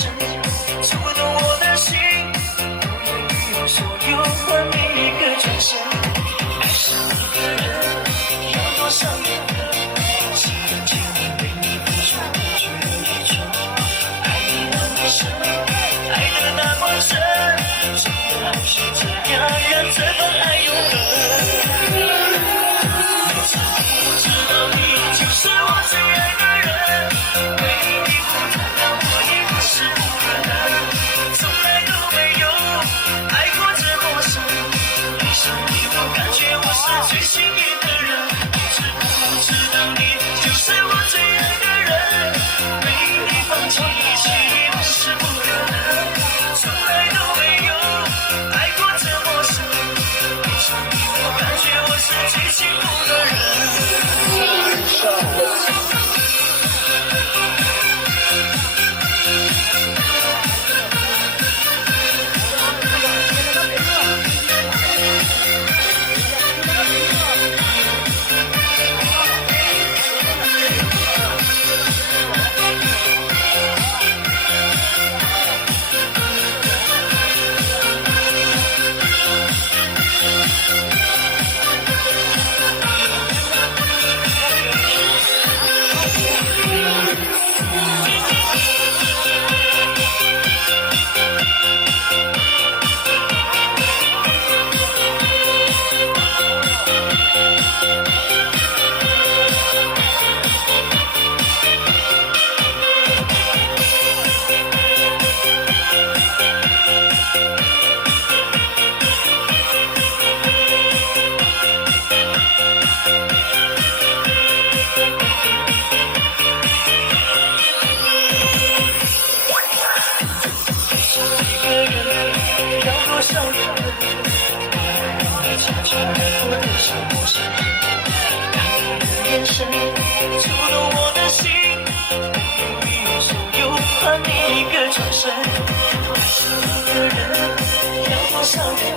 生，触动我的心，不愿与我所有，换你一个转身。爱上一个人，要多少年的心甘情愿为你付出，不觉得错。爱你那么深，爱得那么真，真的不是这样，让这份爱永恒。你知不知道你就是我最爱的人？为你不谈到我也不是不可能，从来都没有爱过这么深。爱上你，我感觉我是最幸运的人。你知不知道你就是我最爱的人？为你放弃一切也不是不可能，从来都没有爱过这么深。爱上你，我感觉我是最幸福的人。眼神触动我的心，不愿与我所有，换你一个转身。爱上一个人要多少年？